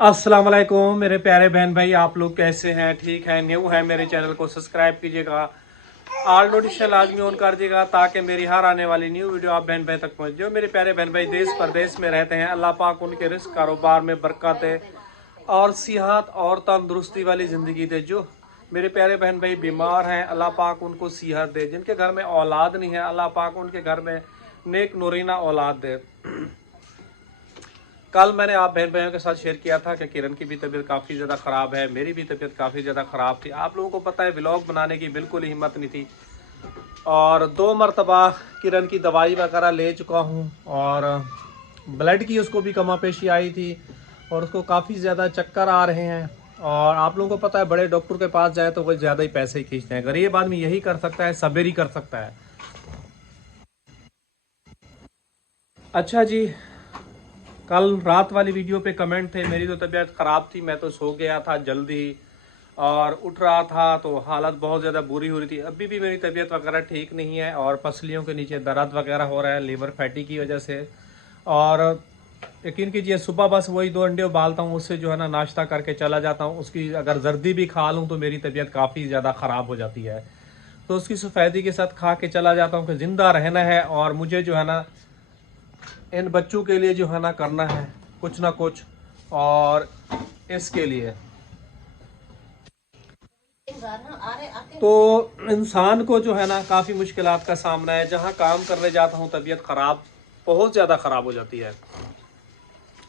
अस्सलाम वालेकुम मेरे प्यारे बहन भाई, आप लोग कैसे हैं? ठीक है? न्यू है मेरे चैनल को सब्सक्राइब कीजिएगा, ऑल नोटिफिकेशन लाजमी ऑन कर दीजिएगा ताकि मेरी हर आने वाली न्यू वीडियो आप बहन भाई तक पहुंच। जो मेरे प्यारे बहन भाई देश प्रदेश में रहते हैं, अल्लाह पाक उनके रिस्क कारोबार में बरकत है और सेहत और तंदुरुस्ती वाली ज़िंदगी दे। जो मेरे प्यारे बहन भाई बीमार हैं, अल्लाह पाक उनको सेहत दे। जिनके घर में औलाद नहीं है, अल्लाह पाक उनके घर में नेक नूरीना औलाद दे। कल मैंने आप बहन भाइयों के साथ शेयर किया था कि किरण की भी तबीयत काफ़ी ज़्यादा ख़राब है, मेरी भी तबीयत काफ़ी ज़्यादा ख़राब थी। आप लोगों को पता है व्लॉग बनाने की बिल्कुल ही हिम्मत नहीं थी और 2 मरतबा किरण की दवाई वगैरह ले चुका हूँ और ब्लड की उसको भी कमापेशी आई थी और उसको काफ़ी ज़्यादा चक्कर आ रहे हैं। और आप लोगों को पता है बड़े डॉक्टर के पास जाए तो वो ज़्यादा ही पैसे ही खींचते हैं। गरीब आदमी यही कर सकता है, सब्र ही कर सकता है। अच्छा जी, कल रात वाली वीडियो पे कमेंट थे, मेरी तो तबीयत ख़राब थी, मैं तो सो गया था जल्दी और उठ रहा था तो हालत बहुत ज़्यादा बुरी हो रही थी। अभी भी मेरी तबीयत वगैरह ठीक नहीं है और पसलियों के नीचे दर्द वगैरह हो रहा है लीवर फैटी की वजह से। और यकीन कीजिए सुबह बस वही 2 अंडे उबालता हूँ, उससे जो है ना नाश्ता करके चला जाता हूँ। उसकी अगर जर्दी भी खा लूँ तो मेरी तबीयत काफ़ी ज़्यादा ख़राब हो जाती है, तो उसकी सफ़ेदी के साथ खा के चला जाता हूँ कि ज़िंदा रहना है और मुझे जो है ना इन बच्चों के लिए जो है ना करना है कुछ ना कुछ। और इसके लिए तो इंसान को जो है ना काफ़ी मुश्किलात का सामना है। जहाँ काम करने जाता हूँ तबीयत ख़राब बहुत ज़्यादा ख़राब हो जाती है,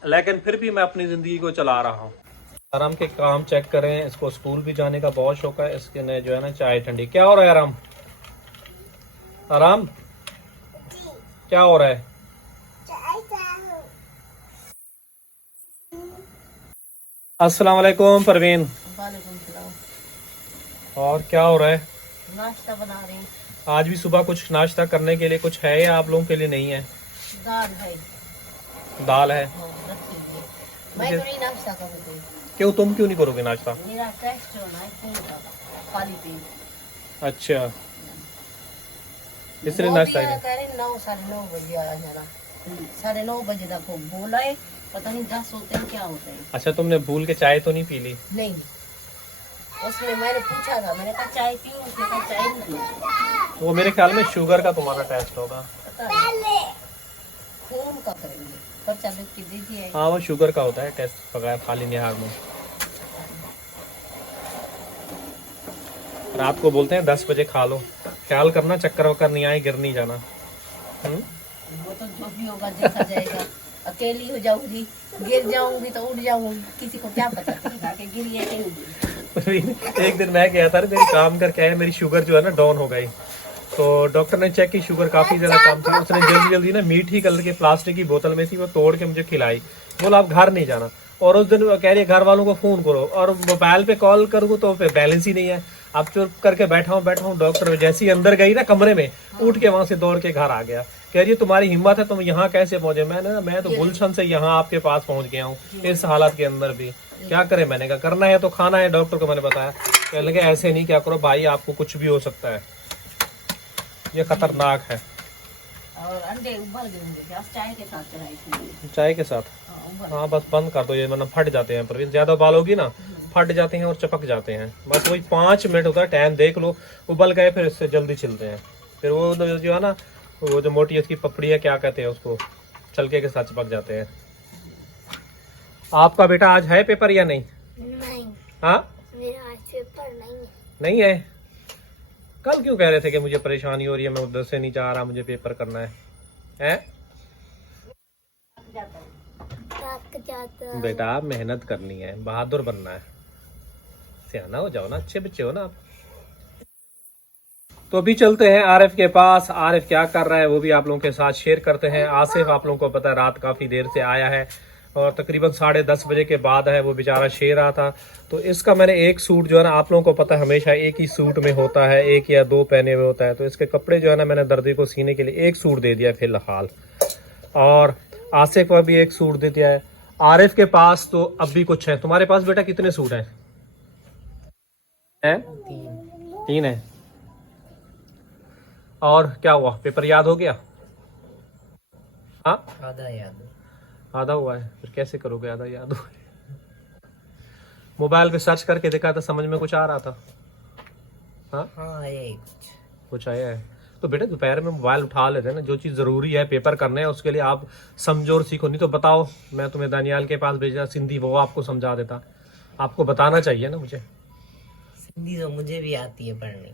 लेकिन फिर भी मैं अपनी ज़िंदगी को चला रहा हूँ। आराम के काम चेक करें, इसको स्कूल भी जाने का बहुत शौक है। इसके ने जो है ना चाय ठंडी। क्या हो रहा है आराम? आराम क्या हो रहा है? अस्सलाम वालेकुम परवीन। वालेकुम सलाम। और क्या हो रहा है? नाश्ता बना रही हूँ। आज भी सुबह कुछ नाश्ता करने के लिए कुछ है या आप लोगों के लिए नहीं है? दाल है। दाल है। हाँ, रखी हुई है। मैं मुझे तो नहीं नाश्ता करूँगी। क्यों, तुम क्यों नहीं करोगे नाश्ता? मेरा टेस्ट होना है खून का, खाली पेट। अच्छा, इसलिए वो भी नाश्ता ही आया नहीं। कह रहे 9 साढ़े 9 बजे आया जरा। 9:30 तक वो बोला है। पता नहीं 10 होते हैं क्या होते हैं। अच्छा, तुमने भूल के चाय तो नहीं पी ली? नहीं, उसमें मैंने पूछा था, मैंने कहा चाय पी, उसने कहा चाय नहीं पी। वो मेरे ख्याल में शुगर का तुम्हारा टेस्ट होगा। पता नहीं खून का करेंगे, पर्चा लिख के दे दिया है। हाँ, वो शुगर का होता है टेस्ट वगैरह खाली निहार में। रात को बोलते हैं 10 बजे खा लो। ख्याल करना चक्कर वक्कर नहीं आए, गिर नहीं जाना। वो तो जो भी होगा देखा जाएगा। अकेली हो जाऊंगी, गिर जाऊंगी तो उठ जाऊंगी, किसी को क्या पता चलेगा कि गिरी है कि नहीं। एक दिन मैं गया था ना, मेरी काम करके आया, मेरी शुगर जो है ना डाउन हो गई। तो डॉक्टर ने चेक की, शुगर काफी ज्यादा कम थी। उसने जल्दी जल्दी ना मीठी कलर की प्लास्टिक की बोतल में थी, वो तोड़ के मुझे खिलाई। बोला आप घर नहीं जाना। और उस दिन वो कह रही है घर वालों को फोन करो, और मोबाइल पे कॉल करूँ तो फिर बैलेंस ही नहीं है। अब चुप करके बैठा हूँ। डॉक्टर जैसे ही अंदर गई ना कमरे में, उठ के वहां से दौड़ के घर आ गया। कह रही है तुम्हारी हिम्मत है, तुम यहाँ कैसे पहुंचे? मैं तो गुलशन से यहाँ आपके पास पहुंच गया हूँ इस हालत के अंदर भी। क्या करे? मैंने कहा करना है तो खाना है, डॉक्टर को मैंने बताया। कहने लगे ऐसे नहीं क्या करो भाई, आपको कुछ भी हो सकता है, ये खतरनाक है। और अंडे उबल गए होंगे, बस चाय के साथ चढ़ाई थी। चाय के साथ? हाँ, उबल। हाँ बस बंद कर दो ये, वरना फट जाते हैं। पर ज्यादा उबालोगी ना फट जाते हैं और चपक जाते हैं। बस वही 5 मिनट होता है, टाइम देख लो, उबल गए फिर इससे जल्दी छिलते हैं। फिर वो जो है ना, वो जो मोटी इसकी पपड़ी है, क्या कहते हैं उसको, चलके के साथ चिपक जाते हैं। आपका बेटा आज है पेपर या नहीं? नहीं, हाँ, मेरा आज पेपर नहीं है। नहीं है? कल क्यों कह रहे थे कि मुझे परेशानी हो रही है, मैं उधर से नहीं जा रहा, मुझे पेपर करना है? हैं? बेटा मेहनत करनी है, बहादुर बनना है, सियाना हो जाओ ना, अच्छे बच्चे हो ना आप। तो अभी चलते हैं आरिफ के पास। आरिफ क्या कर रहा है वो भी आप लोगों के साथ शेयर करते हैं। आसिफ आप लोगों को पता है रात काफ़ी देर से आया है और तकरीबन 10:30 बजे के बाद है, वो बेचारा शेर रहा था। तो इसका मैंने एक सूट जो है ना, आप लोगों को पता है हमेशा एक ही सूट में होता है, 1 या 2 पहने हुए होता है। तो इसके कपड़े जो है ना, मैंने दर्दी को सीने के लिए एक सूट दे दिया फिलहाल। और आसिफ को भी एक सूट दे दिया है। आरिफ के पास तो अब भी कुछ है। तुम्हारे पास बेटा कितने सूट हैं? 3 है। और क्या हुआ, पेपर याद हो गया? हाँ, आधा याद। आधा हुआ है, फिर कैसे करोगे आधा याद हुआ है? मोबाइल पे सर्च करके देखा था, समझ में कुछ आ रहा था? हाँ हाँ ये कुछ आया है तो बेटा दोपहर में मोबाइल उठा लेते हैं ना, जो चीज़ ज़रूरी है पेपर करने हैं उसके लिए आप समझो और सीखो। नहीं तो बताओ, मैं तुम्हें दानियाल के पास भेजा सिंधी, वो आपको समझा देता। आपको बताना चाहिए ना मुझे। हिंदी तो मुझे भी आती है पढ़नी,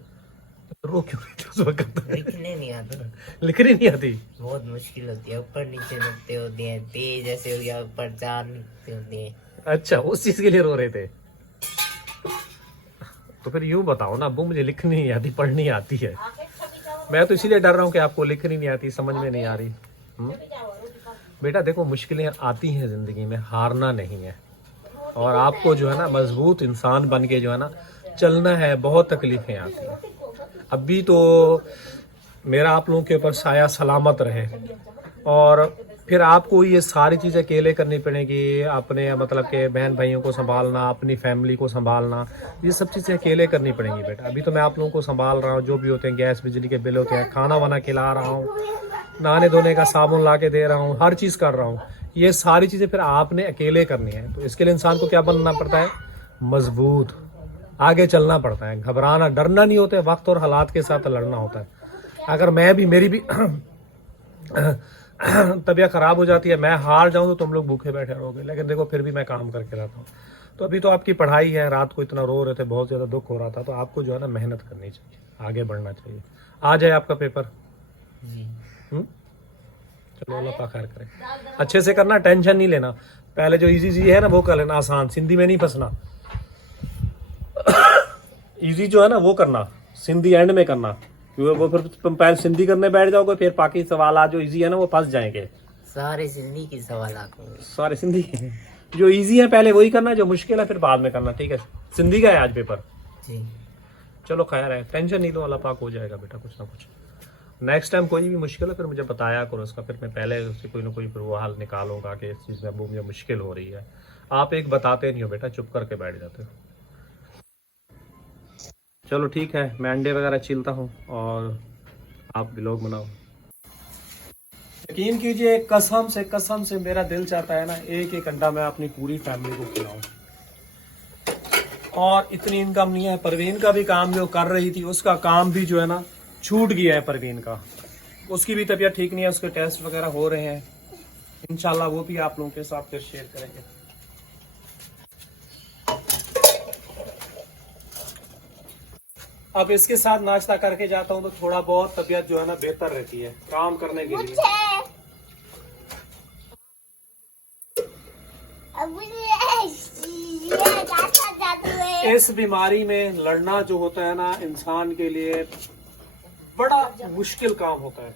तो रो क्यों रही थी उस वक्त? लिखने नहीं आती, लिखनी नहीं आती? बहुत मुश्किल होती है, ऊपर नीचे लिखते होते हैं, तेज ऐसे हो गया, ऊपर चार लिखते होते हैं। अच्छा, उस चीज़ के लिए रो रहे थे? तो फिर यूँ बताओ ना अब्बू, मुझे लिखनी नहीं आती, पढ़नी आती है। मैं तो इसीलिए डर रहा हूँ कि आपको लिखनी नहीं आती, समझ में नहीं आ रही। बेटा देखो, मुश्किलें आती हैं ज़िंदगी में, हारना नहीं है। और आपको जो है ना मजबूत इंसान बन के जो है ना चलना है। बहुत तकलीफें आती हैं। अभी तो मेरा आप लोगों के ऊपर साया सलामत रहे। और फिर आपको ये सारी चीज़ें अकेले करनी पड़ेगी, अपने मतलब के बहन भाइयों को संभालना, अपनी फैमिली को संभालना, ये सब चीज़ें अकेले करनी पड़ेंगी बेटा। अभी तो मैं आप लोगों को संभाल रहा हूँ, जो भी होते हैं, गैस बिजली के बिल होते हैं, खाना वाना खिला रहा हूँ, नहाने धोने का साबुन ला के दे रहा हूँ, हर चीज़ कर रहा हूँ। ये सारी चीज़ें फिर आपने अकेले करनी है। तो इसके लिए इंसान को क्या बनना पड़ता है? मजबूत, आगे चलना पड़ता है, घबराना डरना नहीं होता है, वक्त और हालात के साथ लड़ना होता है। अगर मैं भी, मेरी भी तबीयत खराब हो जाती है, मैं हार जाऊं तो तुम लोग भूखे बैठे रहोगे, लेकिन देखो फिर भी मैं काम करके रहता हूँ। तो अभी तो आपकी पढ़ाई है, रात को इतना रो रहे थे, बहुत ज़्यादा दुख हो रहा था, तो आपको जो है ना मेहनत करनी चाहिए, आगे बढ़ना चाहिए। आ जाए आपका पेपर। चलो अल्लाह पाक खैर करे, अच्छे से करना, टेंशन नहीं लेना। पहले जो इजी चीज है ना वो कर लेना, आसान, सिंधी में नहीं फंसना। इजी जो है ना वो करना, सिंधी एंड में करना, क्योंकि वो फिर तुम पहले सिंधी करने बैठ जाओगे, फिर बाकी सवाल जो इजी है ना वो फंस जाएंगे। सारे सिंधी के सवाल होंगे, सारे सिंधी जो इजी है पहले वही करना, जो मुश्किल है फिर बाद में करना, ठीक है? सिंधी का है आज पेपर जी। चलो खैर है, टेंशन नहीं लो, अल्लाह पाक हो जाएगा बेटा कुछ ना कुछ। नेक्स्ट टाइम कोई भी मुश्किल है फिर मुझे बताया करो उसका, फिर मैं पहले उससे कोई ना कोई फिर वो हल निकालूंगा कि इस चीज़ में वो मुझे मुश्किल हो रही है। आप एक बताते नहीं हो बेटा, चुप करके बैठ जाते हो। चलो ठीक है, मैं अंडे वगैरह छीलता हूँ और आप व्लॉग बनाओ। यकीन कीजिए, कसम से मेरा दिल चाहता है ना एक एक अंडा मैं अपनी पूरी फैमिली को खिलाऊं। और इतनी इनकम नहीं है। परवीन का भी काम जो कर रही थी उसका काम भी जो है ना छूट गया है परवीन का, उसकी भी तबीयत ठीक नहीं है, उसके टेस्ट वगैरह हो रहे हैं, इंशाल्लाह वो भी आप लोगों के साथ फिर शेयर करेंगे। अब इसके साथ नाश्ता करके जाता हूँ तो थोड़ा बहुत तबीयत जो है ना बेहतर रहती है काम करने के लिए। इस बीमारी में लड़ना जो होता है ना इंसान के लिए बड़ा मुश्किल काम होता है।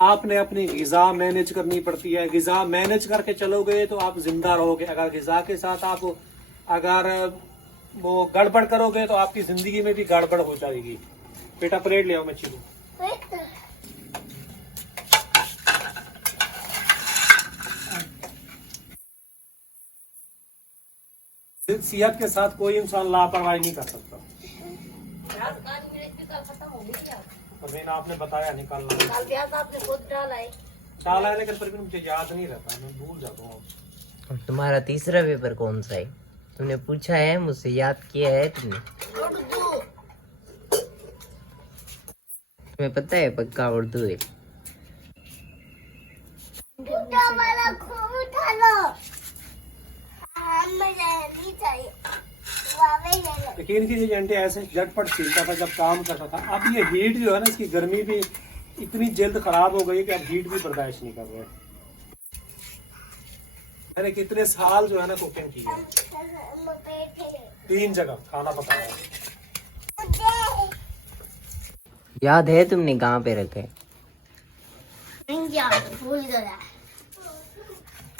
आपने अपनी ग़िज़ा मैनेज करनी पड़ती है, ग़िज़ा मैनेज करके चलोगे तो आप जिंदा रहोगे। अगर ग़िज़ा के साथ आप अगर वो गड़बड़ करोगे तो आपकी जिंदगी में भी गड़बड़ हो जाएगी। बेटा प्लेट ले आओ, मैं छीलूं। सेहत के साथ कोई इंसान लापरवाही नहीं कर सकता। परवीन आपने बताया निकालना, डाला है लेकिन परवीन मुझे याद नहीं रहता, मैं भूल जाता हूँ। तुम्हारा तीसरा पेपर कौन सा है? तुमने पूछा है मुझसे, याद किया है तुमने? तुम्हें पता है पक्का उर्दू है। यकीन कीजिए घंटे ऐसे झटपट छीलता था जब काम करता था। अब ये हीट जो है ना, इसकी गर्मी भी इतनी जल्द खराब हो गई कि अब हीट भी बर्दाश्त नहीं कर रहे। मैंने कितने साल जो है ना कुकिंग की है, 3 जगह खाना पकाया। याद है तुमने कहाँ पे रखे? भूल गया।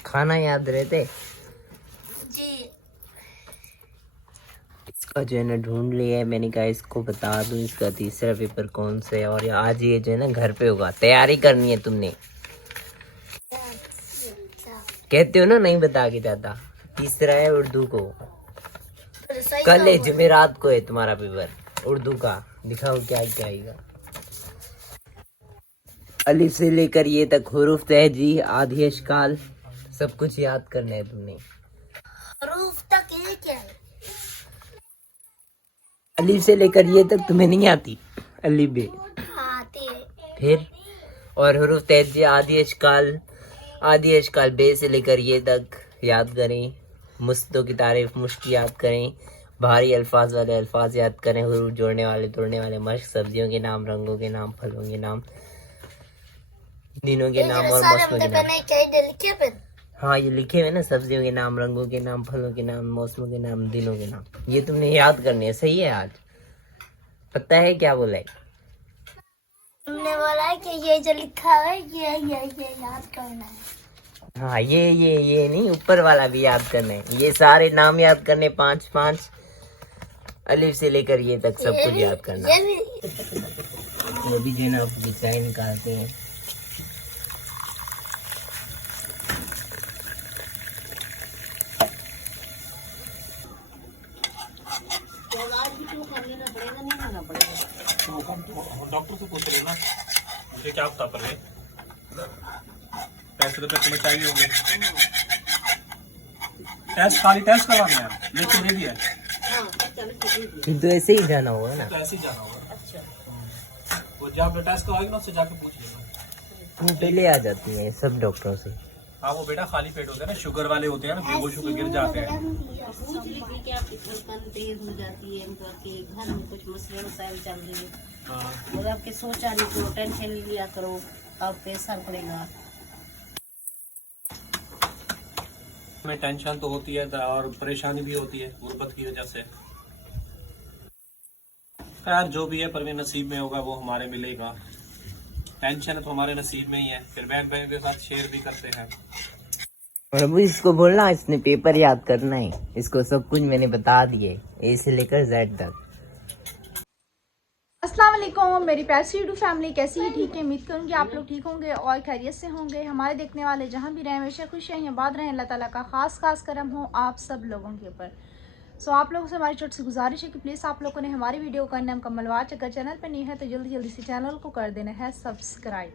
खाना याद रहते? जी। इसका जो है ना ढूंढ लिया है मैंने, कहा इसको बता दूं इसका तीसरा पेपर कौन से है। और आज ये जो है ना घर पे होगा, तैयारी करनी है तुमने। कहते हो ना नहीं बता के जाता। तीसरा है उर्दू को, कल है जुमेरात को है तुम्हारा पेपर उर्दू का। दिखाओ क्या क्या आएगा। अलिफ से लेकर ये तक हुरूफ तहजी आधी अशकाल सब कुछ याद करना है तुमने। रूफ तक ये क्या है? अलीफ से लेकर ये तक तुम्हें नहीं आती? अलीफ बे आते फिर? और हुरूफ तेज आदि अशकाल बे से लेकर ये तक याद करें। मुस्तों की तारीफ मुश्क याद करें। भारी अल्फाज वाले अल्फाज याद करें। हुरूफ जोड़ने वाले तोड़ने वाले मश्क। सब्जियों के नाम, रंगों के नाम, फलों के नाम, दिनों के नाम और मौसमों के नाम। लिखे फिर हाँ, ये लिखे हुए ना, सब्जियों के नाम, रंगों के नाम, फलों के नाम, मौसमों के नाम, दिनों के नाम। ये तुमने याद करने है। सही है? आज पता है क्या बोला है? तुमने बोला है कि ये जो लिखा है ये याद करना है। हाँ, ये नहीं, ऊपर वाला भी याद करना है। ये सारे नाम याद करने, 5 अलिफ से लेकर ये तक सब कुछ याद करना है। ये भी वो भी जो है ना, आपकी चाय निकालते हैं। डॉक्टर से पूछ रहे ना, मुझे क्या बता पर है? पैसे तो तुम्हें चाहिए होंगे। खाली टेस्ट करवा दें यार, लेकिन दे दिया फिर तो ऐसे ही जाना होगा ना? तो ऐसे ही जाना होगा। अच्छा, वो जब आपने टेस्ट करवाएगी ना, उससे जाके पूछ लेना। तुम पहले आ जाती है सब डॉक्टरों से। हाँ, वो बेटा खाली पेट होते हैं ना, शुगर वाले होते हैं ना, बेहोश होकर गिर जाते हैं। पूछ लीजिए कि आपकी धड़कन तेज हो जाती है, मतलब कि घर में कुछ मसले मसाइल चल रहे हैं और आपके सोचा नहीं करो, टेंशन नहीं लिया करो, अब पैसा पड़ेगा। में टेंशन तो होती है और परेशानी भी होती है गुर्बत की वजह से। यार जो भी है परवीन नसीब में होगा वो हमारे मिलेगा। टेंशन तो हमारे नसीब में ही है, फिर बहन बहन के साथ शेयर भी करते हैं। और अबू इसको बोलना, इसने पेपर याद करना है। इसको सब कुछ मैंने बता दिए, ए से लेकर जेड तक। अस्सलाम वालेकुम मेरी प्यारी यूट्यूब फैमिली, कैसी है? ठीक है, उम्मीद करूँगी आप लोग ठीक होंगे और खैरियत से होंगे। हमारे देखने वाले जहाँ भी रहें हमेशा खुश रहें, आबाद रहें। अल्लाह ताला का खास करम हो आप सब लोगों के ऊपर। सो आप लोगों से हमारी छोटी सी गुजारिश है कि प्लीज़ आप लोगों ने हमारी वीडियो को करना मुकम्मल वॉच। अगर चैनल पर नहीं है तो जल्दी से चैनल को कर देना है सब्सक्राइब।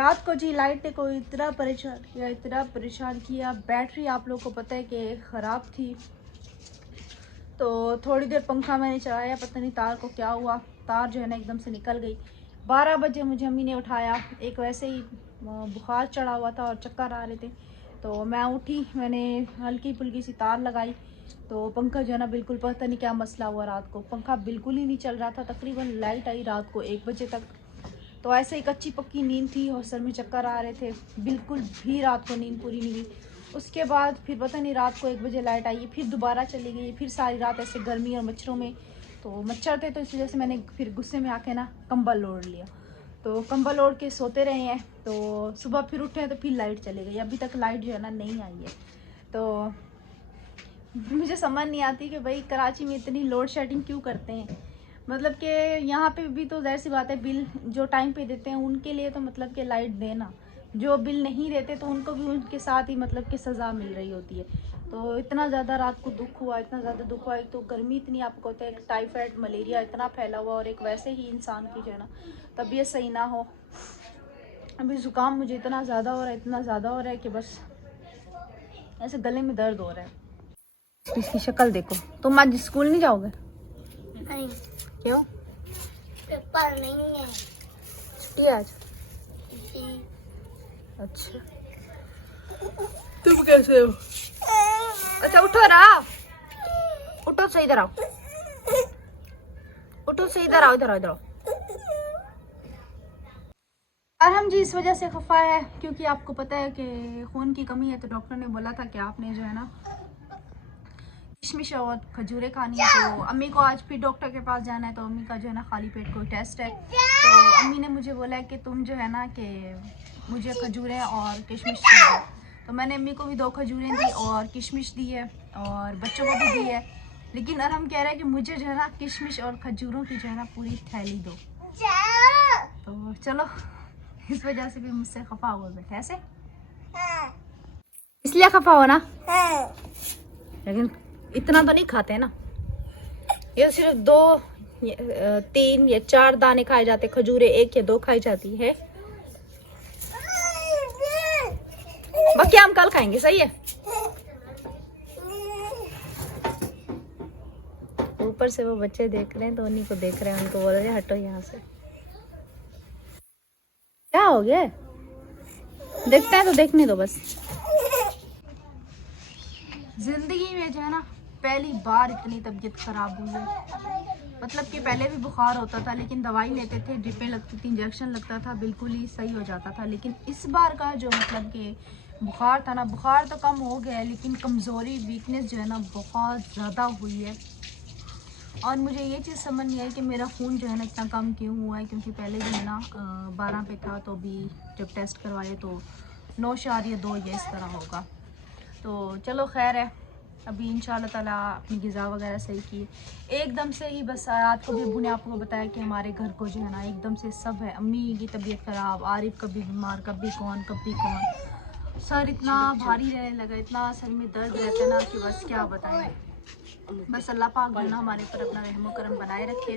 रात को जी लाइट को इतना परेशान किया। बैटरी आप लोग को पता है कि ख़राब थी, तो थोड़ी देर पंखा मैंने चलाया, पता नहीं तार को क्या हुआ, तार जो है ना एकदम से निकल गई। 12 बजे मुझे अम्मी ने उठाया। एक वैसे ही बुखार चढ़ा हुआ था और चक्कर आ रहे थे, तो मैं उठी, मैंने हल्की फुल्की सी तार लगाई, तो पंखा जो है ना बिल्कुल पता नहीं क्या मसला हुआ, रात को पंखा बिल्कुल ही नहीं चल रहा था। तकरीबन लाइट आई रात को 1 बजे तक, तो ऐसे ही कच्ची पक्की नींद थी और सर में चक्कर आ रहे थे, बिल्कुल भी रात को नींद पूरी नहीं हुई। उसके बाद फिर पता नहीं रात को 1 बजे लाइट आई, फिर दोबारा चली गई, फिर सारी रात ऐसे गर्मी और मच्छरों में, तो मच्छर थे तो इस वजह से मैंने फिर गुस्से में आके ना कंबल ओढ़ लिया। तो कंबल ओढ़ के सोते रहे हैं, तो सुबह फिर उठे तो फिर लाइट चली गई। अभी तक लाइट जो है ना नहीं आई है। तो मुझे समझ नहीं आती कि भाई कराची में इतनी लोड शेडिंग क्यों करते हैं। मतलब कि यहाँ पे भी तो ज़ाहिर सी बात है, बिल जो टाइम पे देते हैं उनके लिए तो मतलब कि लाइट देना, जो बिल नहीं देते तो उनको भी उनके साथ ही मतलब कि सज़ा मिल रही होती है। तो इतना ज़्यादा रात को दुख हुआ, इतना ज़्यादा दुख हुआ। एक तो गर्मी इतनी आपको होता है, एक टाइफाइड मलेरिया इतना फैला हुआ, और एक वैसे ही इंसान की जो है ना तबीयत सही ना हो। अभी ज़ुकाम मुझे इतना ज़्यादा हो रहा है, इतना ज़्यादा हो रहा है कि बस ऐसे गले में दर्द हो रहा है। इसकी शक्ल देखो। तुम आज स्कूल नहीं जाओगे? नहीं, क्यों? पेपर नहीं है छुट्टी है आज? जी। अच्छा, तुम कैसे हो? अच्छा उठो ना, उठो से इधर आओ, उठो से इधर आओ, इधर आओ, इधर आओ। और हम जी इस वजह से खफा है क्योंकि आपको पता है कि खून की कमी है, तो डॉक्टर ने बोला था कि आपने जो है ना किशमिश और खजूरें खानी है। तो अम्मी को आज फिर डॉक्टर के पास जाना है, तो अम्मी का जो है ना खाली पेट कोई टेस्ट है, तो अम्मी ने मुझे बोला है कि तुम जो है ना कि मुझे खजूरें और किशमिश दो। तो मैंने अम्मी को भी 2 खजूरें दी और किशमिश दी है और बच्चों को भी दी है। लेकिन अरहम कह रहा है कि मुझे जो है ना किशमिश और खजूरों की जो है ना पूरी थैली दो। तो चलो, इस वजह से भी मुझसे खफा हुआ बैठा। ऐसे इसलिए खफा हो ना, लेकिन इतना तो नहीं खाते ना, ये सिर्फ 2 3 या 4 दाने खाए जाते खजूरें, 1 या 2 खाई जाती है। बाकी हम कल खाएंगे, सही है? तो ऊपर से वो बच्चे देख रहे हैं, तो उन्हीं को देख रहे हैं, उनको बोल रहे हैं हटो यहाँ से। क्या हो गया? देखता है तो देखने दो बस। जिंदगी में जो है ना पहली बार इतनी तबीयत खराब हुई है। मतलब कि पहले भी बुखार होता था, लेकिन दवाई लेते थे, ड्रिपें लगती थी, इंजेक्शन लगता था, बिल्कुल ही सही हो जाता था। लेकिन इस बार का जो मतलब कि बुखार था ना, बुखार तो कम हो गया है, लेकिन कमज़ोरी, वीकनेस जो है ना बहुत ज़्यादा हुई है। और मुझे ये चीज़ समझ नहीं आई कि मेरा खून जो है ना इतना कम क्यों हुआ है, क्योंकि पहले जो है ना 12 पे था, तो भी जब टेस्ट करवाए तो 9.2 ये इस तरह होगा। तो चलो खैर है, अभी इंशाल्लाह ताला अपनी ग़िज़ा वगैरह सही की। एकदम से ही बस रात को भी अब्बू ने आपको बताया कि हमारे घर को जो है ना एकदम से सब है, अम्मी की तबीयत ख़राब, आरिफ कभी बीमार, कभी कौन, सर इतना भारी रहने लगा, इतना सर में दर्द रहता है ना कि बस क्या बताएं। बस अल्लाह पाक जो है ना हमारे ऊपर अपना रहम करम बनाए रखे,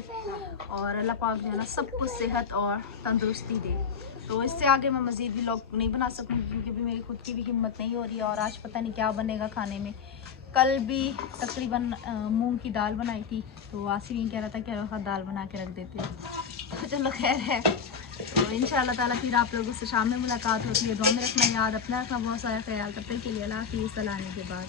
और अल्लाह पाक जो है ना सबको सेहत और तंदुरुस्ती दे। तो इससे आगे मैं मज़ीद भी व्लॉग नहीं बना सकूँगी, क्योंकि भी मेरी खुद की भी हिम्मत नहीं हो रही है। और आज पता नहीं क्या बनेगा खाने में। कल भी तकरीबन मूंग की दाल बनाई थी, तो आसिफ ये कह रहा था कि हर दाल बना के रख देते हैं। तो चलो खैर है, तो इंशाल्लाह ताला फिर आप लोगों से शाम में मुलाकात होती है। दुआ में रखना याद, अपना रखना बहुत सारा ख्याल। तब तक के लिए अल्लाह हाफ़िज़, सलाह के बाद।